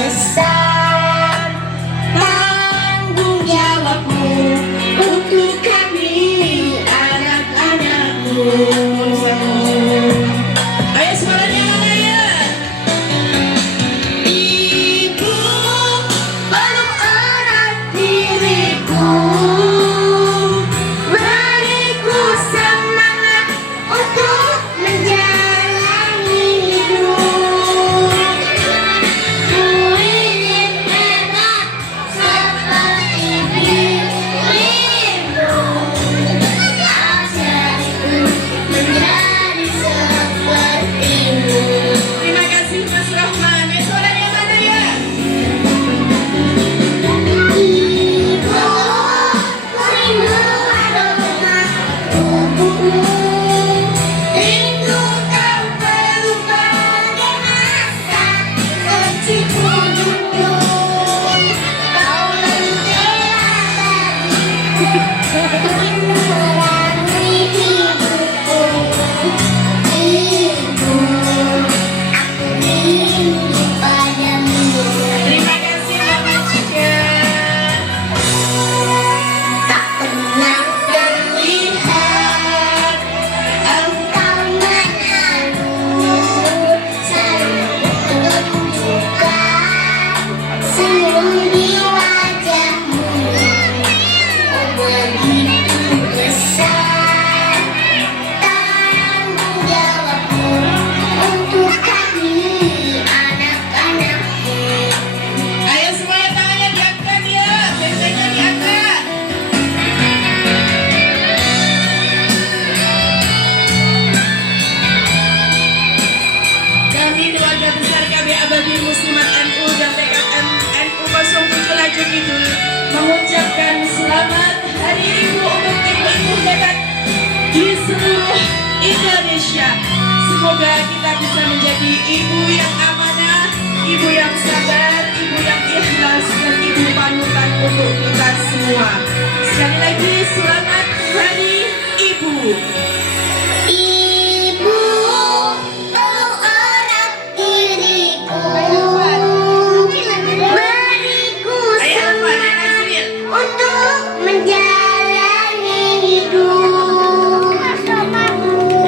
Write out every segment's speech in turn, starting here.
besar tanggung jawabmu untuk kami anak-anakmu. Ayo suaranya mana ya? Ibu peluk erat diriku, beriku semangat untuk menjalani hidup. Ku ingin hebat seperti dirimu, ajariku menjadi sepertimu. Terima kasih Mas Rahman. Suaranya mana ya? Ibu, rindu aroma tubuhmu, rindu kau peluk bagai masa kecilku dulu. Kau lentera bagiku, menerangi hidupku. Ibu, aku rindu padamu. Terima kasih Mama Cika. Tak pernah terlihat engkau menangis, selalu menunjukkan senyum di wajahmu. Oh, begitu besar tanggung jawabmu untuk kami anak-anakmu. Ayo semuanya tangannya diangkat ya, bentengnya diangkat. Kami keluarga besar KB Abadi Muslimat NU dan TKM NU 07 Lajur Kidul mengucapkan selamat Hari Ibu untuk ibu-ibu hebat di seluruh Indonesia. Semoga kita bisa menjadi ibu yang amanah, ibu yang sabar, ibu yang ikhlas, dan ibu panutan untuk kita semua. Sekali lagi selamat Hari Ibu. Ibu, peluk erat diriku, beriku semangat untuk menjalani hidup.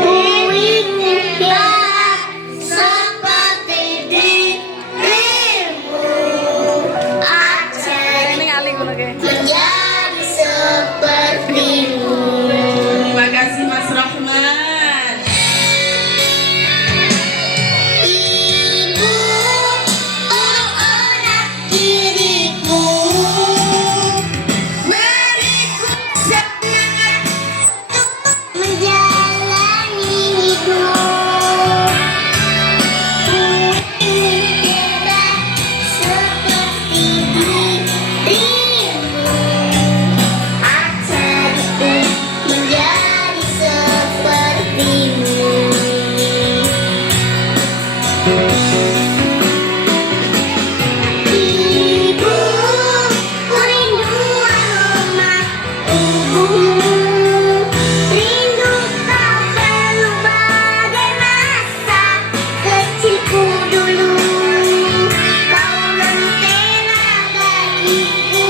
Ku ingin hebat seperti dirimu, ajariku menjadi sepertimu. Terima kasih Mas Rahman. Ibu, peluk erat diriku, beriku semangat untuk menjalani hidup. Ku ingin hebat seperti dirimu, ajariku menjadi sepertimu. Ibu, ku rindu aroma tubuhmu, rindu kau peluk bagai masa kecilku dulu. Kau lentera bagiku,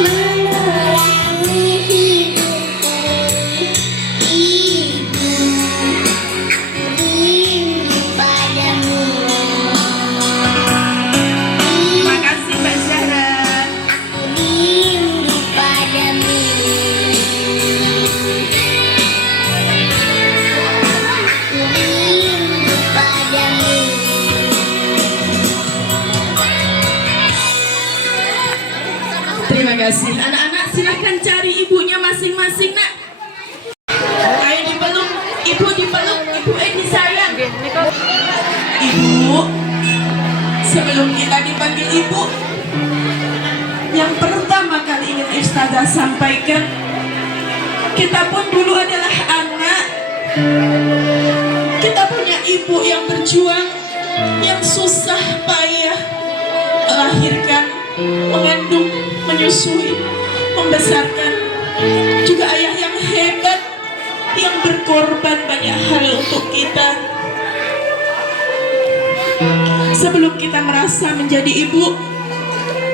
menerangi hidupku. Ibu, aku rindu padamu. Terima kasih Mbak Zahra. Aku rindu padamu. Aku rindu padamu. Terima kasih. Anak-anak silahkan cari ibunya masing-masing nak. Ayo dipeluk, ibu dipeluk, ibu disayang. Ibu, sebelum kita dipanggil ibu, yang pertama kali ingin Ustazah sampaikan, kita pun dulu adalah anak. Kita punya ibu yang berjuang, yang susah payah melahirkan, mengandung, menyusui, membesarkan. Juga ayah yang hebat, yang berkorban banyak hal untuk kita. Sebelum kita merasa menjadi ibu,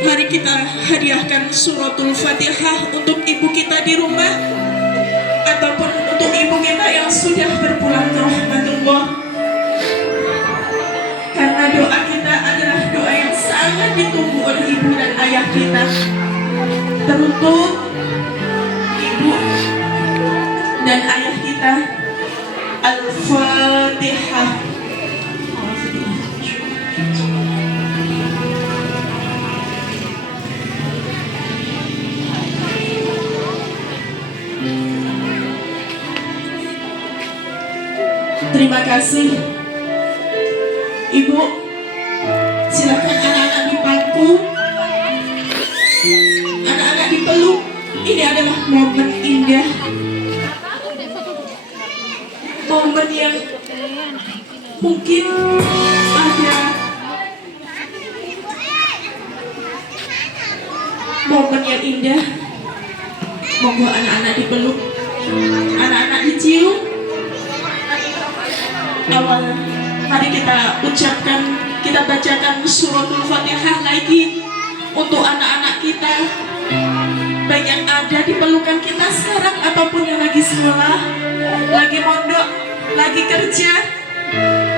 mari kita hadiahkan suratul Fatihah untuk ibu kita di rumah ataupun untuk ibu kita yang sudah berpulang ke rahmatullah. Karena doa kita adalah doa yang sangat ditunggu oleh ibu dan ayah kita. Teruntuk ibu dan ayah kita. Al-Fatihah. Terima kasih Ibu. Silakan anak-anak dipangku, anak-anak dipeluk. Ini adalah momen indah, momen yang mungkin ada momen yang indah. Monggo anak-anak dipeluk, anak-anak dicium. Awal mari kita ucapkan, kita bacakan suratul Fatihah lagi untuk anak-anak kita, baik yang ada di pelukan kita sekarang ataupun yang lagi sekolah, lagi mondok, lagi kerja,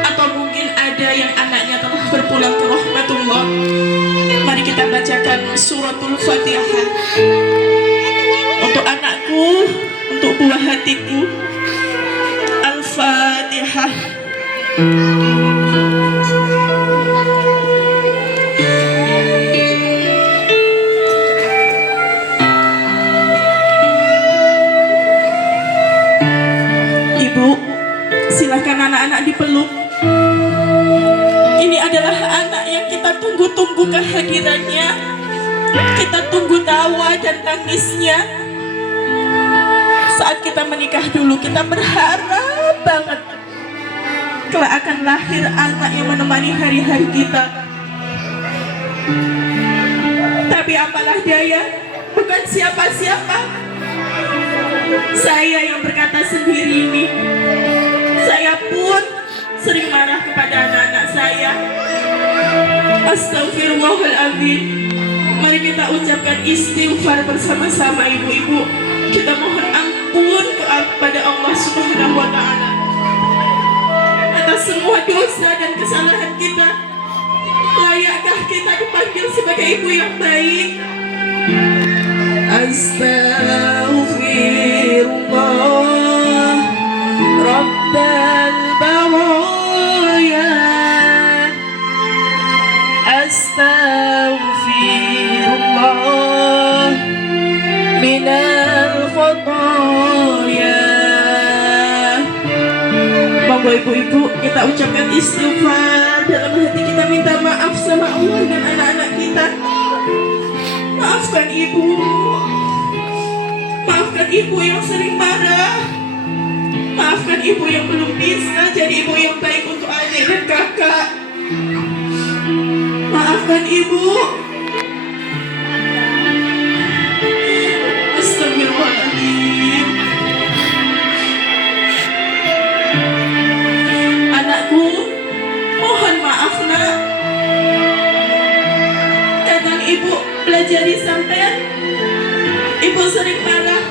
atau mungkin ada yang anaknya telah berpulang ke rahmatullah. Mari kita bacakan suratul Fatihah untuk anakku, untuk buah hatiku. Al-Fatihah. Ibu, silakan anak-anak dipeluk. Ini adalah anak yang kita tunggu-tunggu kehadirannya. Kita tunggu tawa dan tangisnya. Saat kita menikah dulu, kita berharap banget kelak akan lahir anak yang menemani hari-hari kita. Tapi apalah daya, bukan siapa-siapa. Saya yang berkata sendiri ini. Saya pun sering marah kepada anak-anak saya. Astagfirullahaladzim. Mari kita ucapkan istighfar bersama-sama ibu-ibu. Kita mohon ampun kepada Allah Subhanahu wa Ta'ala atas semua dosa dan kesalahan kita. Layakkah kita dipanggil sebagai ibu yang baik? Astaghfirullah Rabbal baraya. Astaghfirullah minal khataya. Monggo ibu-ibu kita ucapkan istighfar, dalam hati kita minta maaf sama Allah dan anak-anak kita. Maafkan ibu, maafkan ibu yang sering marah, maafkan ibu yang belum bisa jadi ibu yang baik untuk adik dan kakak. Maafkan ibu. Astagfirullahaladzim. Anakku, mohon maaf nak. Kadang ibu pelajari sampean, ibu sering marah.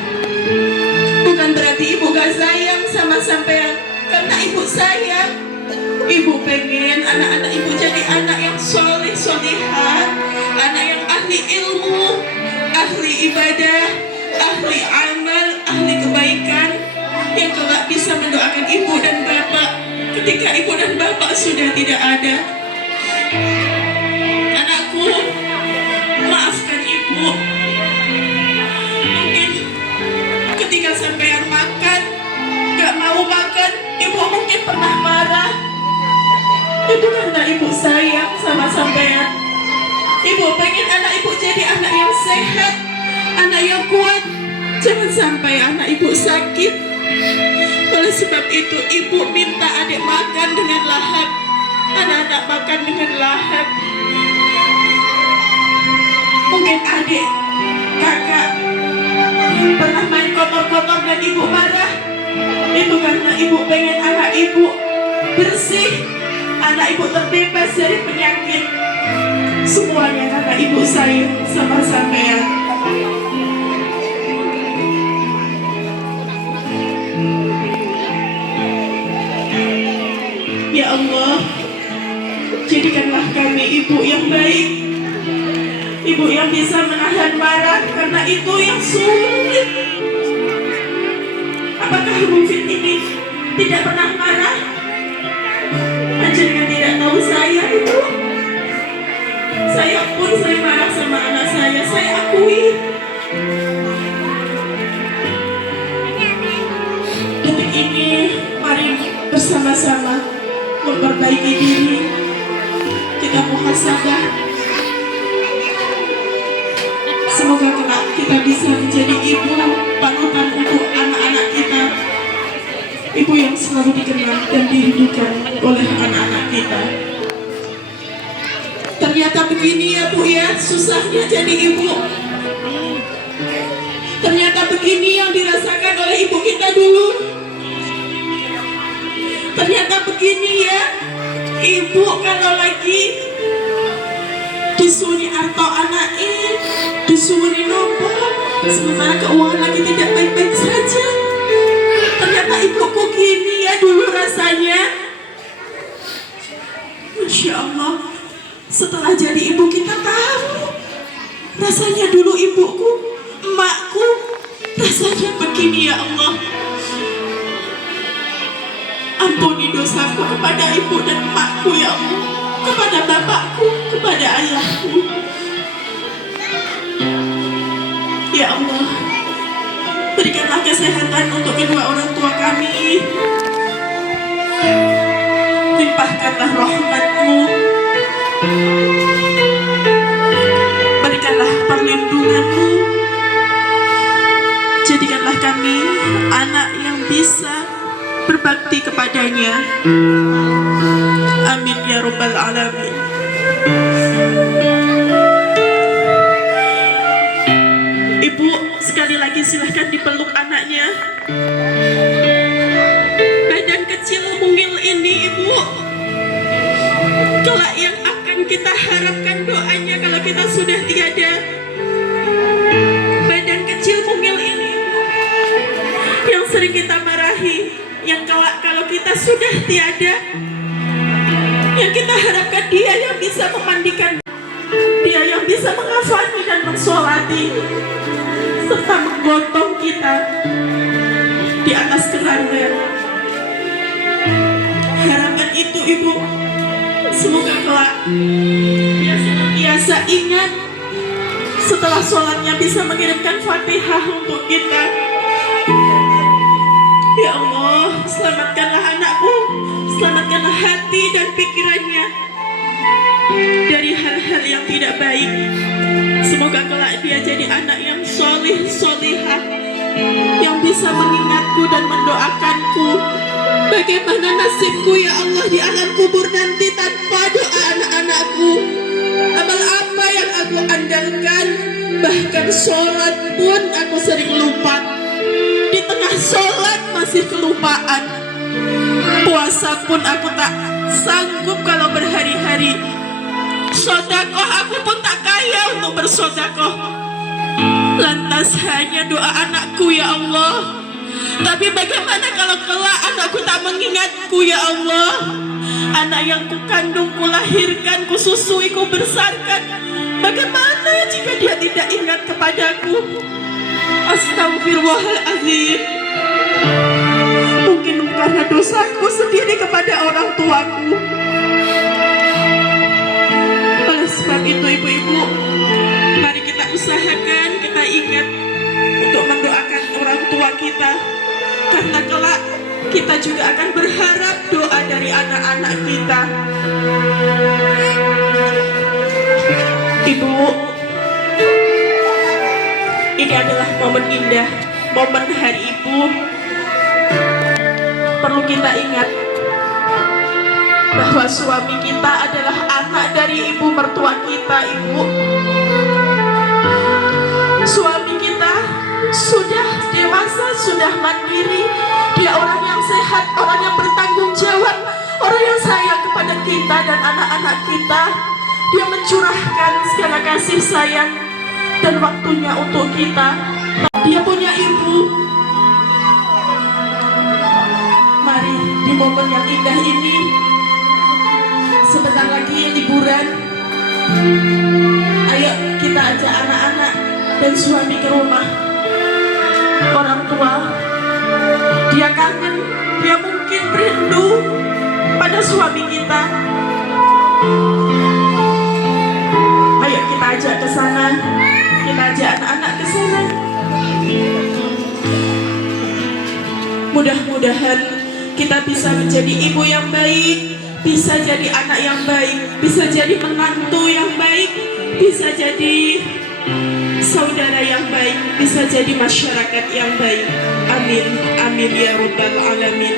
Bukan berarti ibu gak sayang sama sampean, karena ibu sayang. Ibu pengen anak-anak ibu jadi anak yang soleh solehah, anak yang ahli ilmu, ahli ibadah, ahli amal, ahli kebaikan, yang kelak bisa mendoakan ibu dan bapak ketika ibu dan bapak sudah tidak ada. Anakku, maafkan ibu. Mungkin ketika sampean makan gak mau makan, ibu mungkin pernah marah. Itu karena ibu sayang sama sampean. Ibu pengen anak ibu jadi anak yang sehat, anak yang kuat. Jangan sampai anak ibu sakit. Oleh sebab itu ibu minta adik makan dengan lahap, anak-anak makan dengan lahap. Mungkin adik, kakak pernah main kotor-kotor dan ibu marah. Itu karena ibu pengen anak ibu bersih, anak ibu terbebas dari penyakit. Semuanya karena ibu sayang sama sampean. Ya Allah, jadikanlah kami ibu yang baik, ibu yang bisa menahan marah, karena itu yang sulit. Apakah Mufid ini tidak pernah marah? Panjenengan tidak tahu saya itu. Saya pun sering marah sama anak saya akui. Detik ini mari bersama-sama memperbaiki diri. Kita muhasabah. Semoga kelak kita bisa menjadi ibu panutan untuk anak-anak kita, ibu yang selalu dikenal dan dirindukan oleh anak-anak kita. Ternyata begini ya Bu ya, susahnya jadi ibu. Ternyata begini yang dirasakan oleh ibu kita dulu. Ternyata begini ya, ibu kalau lagi disuruh arto anakin, disuruh nopo, sementara keuangan lagi tidak baik-baik saja. Ternyata ibuku gini ya dulu rasanya. Masya Allah, setelah jadi ibu kita tahu rasanya dulu ibuku, emakku, rasanya begini ya Allah. Ampuni dosaku kepada ibu dan emakku ya Allah, kepada bapakku, kepada ayahku. Ya Allah, berikanlah kesehatan untuk kedua orang tua kami. Limpahkanlah rahmat-Mu. Berikanlah perlindungan-Mu. Jadikanlah kami anak yang bisa berbakti kepadanya. Amin ya Rabbal Alamin. Ibu, sekali lagi silahkan dipeluk anaknya. Badan kecil mungil ini Ibu, kelak yang akan kita harapkan doanya kalau kita sudah tiada. Badan kecil mungil ini yang sering kita marahi, yang kelak kalau kita sudah tiada, yang kita harapkan dia yang bisa memandikan, dia yang bisa mengafani dan mensolati serta menggotong kita di atas keranda. Harapan itu Ibu, semoga kelak dia senantiasa ingat setelah sholatnya bisa mengirimkan Fatihah untuk kita. Ya Allah, selamatkanlah anakku, selamatkanlah hati dan pikirannya dari hal-hal yang tidak baik. Semoga kelak dia jadi anak yang solih, solihah, yang bisa mengingatku dan mendoakanku. Bagaimana nasibku ya Allah di alam kubur nanti tanpa doa anak-anakku? Amal apa yang aku andalkan? Bahkan sholat pun aku sering lupa. Di tengah sholat masih kelupaan. Puasa pun aku tak sanggup kalau berhari-hari. Sodakoh aku pun tak kaya untuk bersodakoh. Lantas hanya doa anakku ya Allah. Tapi bagaimana kalau kelak anakku tak mengingatku ya Allah? Anak yang kukandung, kulahirkan, kususui, kubesarkan, bagaimana jika dia tidak ingat kepadaku? Astagfirullahaladzim. Mungkin karena dosaku sendiri kepada orang tuaku. Oleh sebab itu ibu-ibu, mari kita usahakan, kita ingat untuk mendoakan orang tua kita, karena kelak kita juga akan berharap doa dari anak-anak kita. Ibu, ini adalah momen indah, momen hari ibu. Perlu kita ingat bahwa suami kita adalah anak dari ibu mertua kita, Ibu. Suami kita sudah dewasa, sudah mandiri. Dia orang yang sehat, orang yang bertanggung jawab, orang yang sayang kepada kita dan anak-anak kita. Dia mencurahkan segala kasih sayang dan waktunya untuk kita. Dia punya ibu. Mari di momen yang indah ini, sebentar lagi liburan, ayo kita ajak anak-anak dan suami ke rumah orang tua. Dia kangen, dia mungkin rindu pada suami kita. Ayo kita ajak ke sana, kita ajak anak-anak ke sana. Mudah-mudahan kita bisa menjadi ibu yang baik, bisa jadi anak yang baik, bisa jadi menantu yang baik, bisa jadi saudara yang baik, bisa jadi masyarakat yang baik. Amin, amin ya rabbal alamin.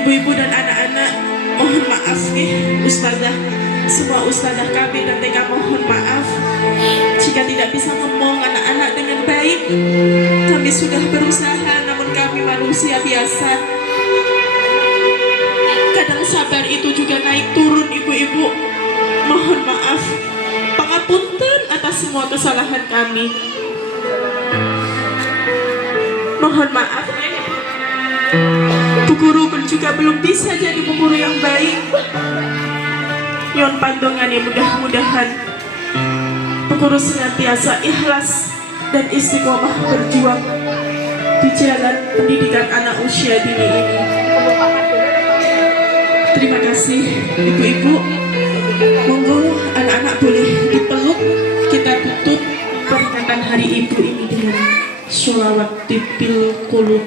Ibu-ibu dan anak-anak, mohon maaf nih ustazah, semua ustazah kami dan TK mohon maaf jika tidak bisa ngomong anak-anak dengan baik. Kami sudah berusaha, namun kami manusia biasa. Kadang sabar itu juga naik turun ibu-ibu. Mohon maaf, pangapunten atas semua kesalahan kami. Mohon maaf, Bu Guru pun juga belum bisa jadi Bu Guru yang baik. Yon pandongan ya, mudah-mudahan Bu Guru senantiasa ikhlas dan istiqomah berjuang di jalan pendidikan anak usia dini ini. Terima kasih ibu-ibu. Monggo anak-anak boleh dipeluk. Kita tutup peringatan hari ibu ini dengan sholawat tibil qulub.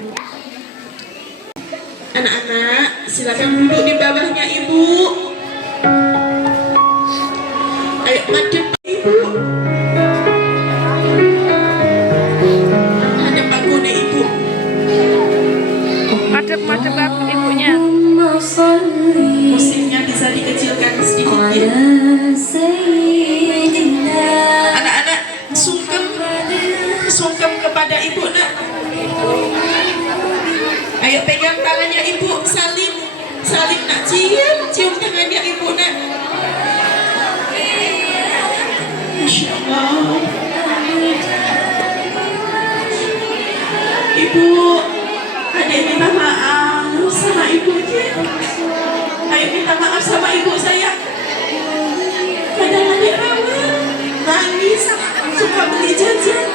Anak-anak silakan duduk di bawahnya ibu. Ayo madep ibu. Hadap aku nih ibu. Madep ibunya. Musiknya bisa dikecilkan sedikit ya. Anak-anak sungkem kepada ibu nak. Ayo pegang tangannya ibu, salim nak, cium tangannya ibu nak. Masya Allah. Ibu, adik minta maaf sama ibunya. Ayo minta maaf sama ibu saya. Kadang adik rawat, nangis, suka beli jajan,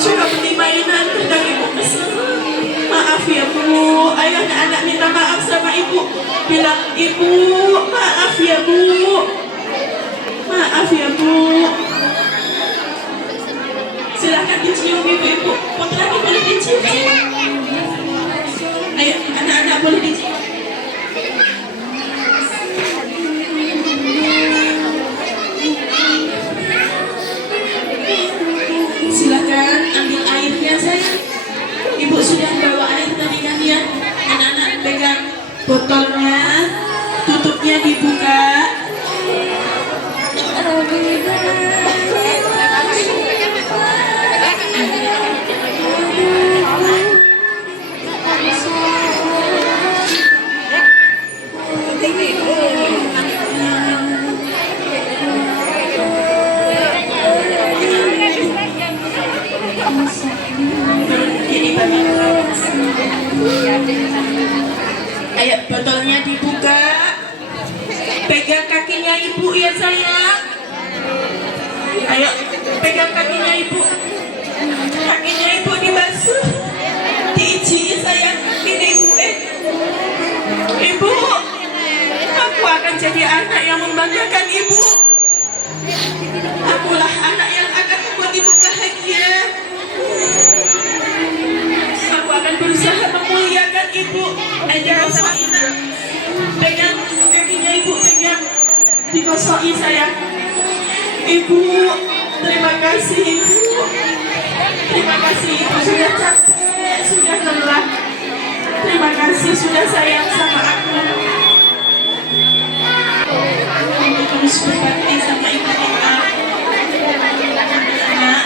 suka beli mainan, kadang ibu kesel. Maaf ya bu, ayo anak-anak minta maaf sama ibu. Bilang ibu, maaf ya bu, maaf ya bu. Silahkan dicium ibu-ibu, putranya boleh dicium. Ayo anak-anak boleh dicium. Silakan ambil airnya sayang. Ibu sudah bawa air tadi kan ya. Anak-anak pegang botolnya, tutupnya dibuka. Ayo botolnya dibuka. Pegang kakinya ibu ya sayang. Ayo pegang kakinya ibu. Kakinya ibu dibasuh, diici sayang. Ini ibu Ibu, aku akan jadi anak yang membanggakan ibu. Akulah anak yang akan membuat ibu bahagia. Aku akan berusaha memuliakan ibu. Jangan sama Ina. Pegang kakinya ibu, pegang. Digosoki sayang. Ibu, terima kasih ibu. Terima kasih ibu sudah capek, sudah lelah. Terima kasih sudah sayang sama aku. Ibu terus berbakti sama ibu kita. Nak,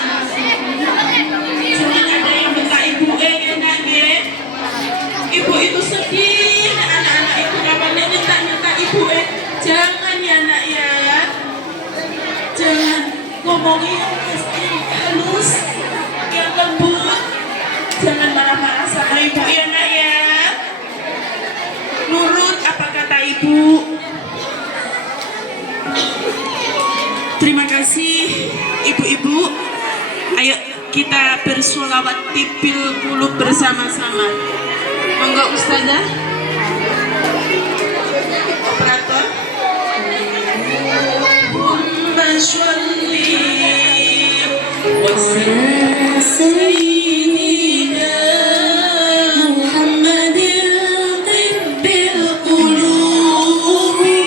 jangan ada yang minta ibu enak ya. ya nak ya. Jangan ngomongin yang halus, yang lembut. Jangan marah-marah sama ibu ya nak ya. Nurut apa kata ibu. Terima kasih ibu-ibu. Ayo kita bersolawat tipil kulub bersama-sama. Monggo Ustazah. Operator. Allahumma sholli wa sallim sayyidina Muhammadin tibbil qulubi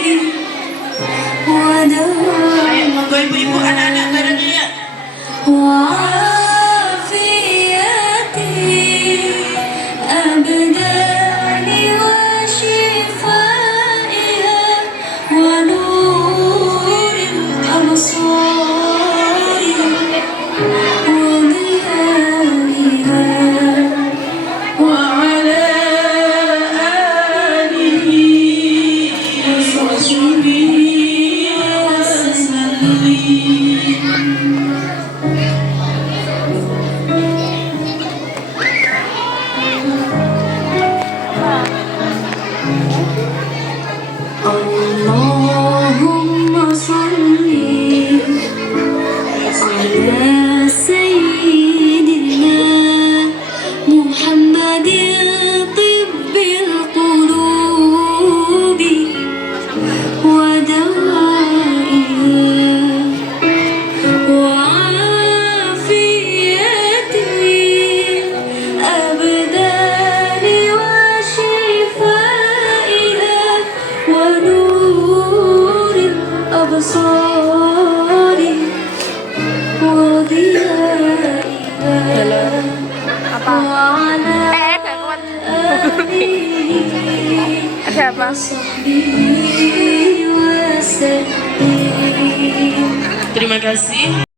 wa dawa. Ayo monggo ibu-ibu anak-anak bareng ya. Allahumma sholli ala sayyidina Muhammadin tibbil qulubi wa dawaiha wa afiyati abdani wa shifaiha wa nuril absari wa diyaiha wa ala Ada apa? Terima kasih.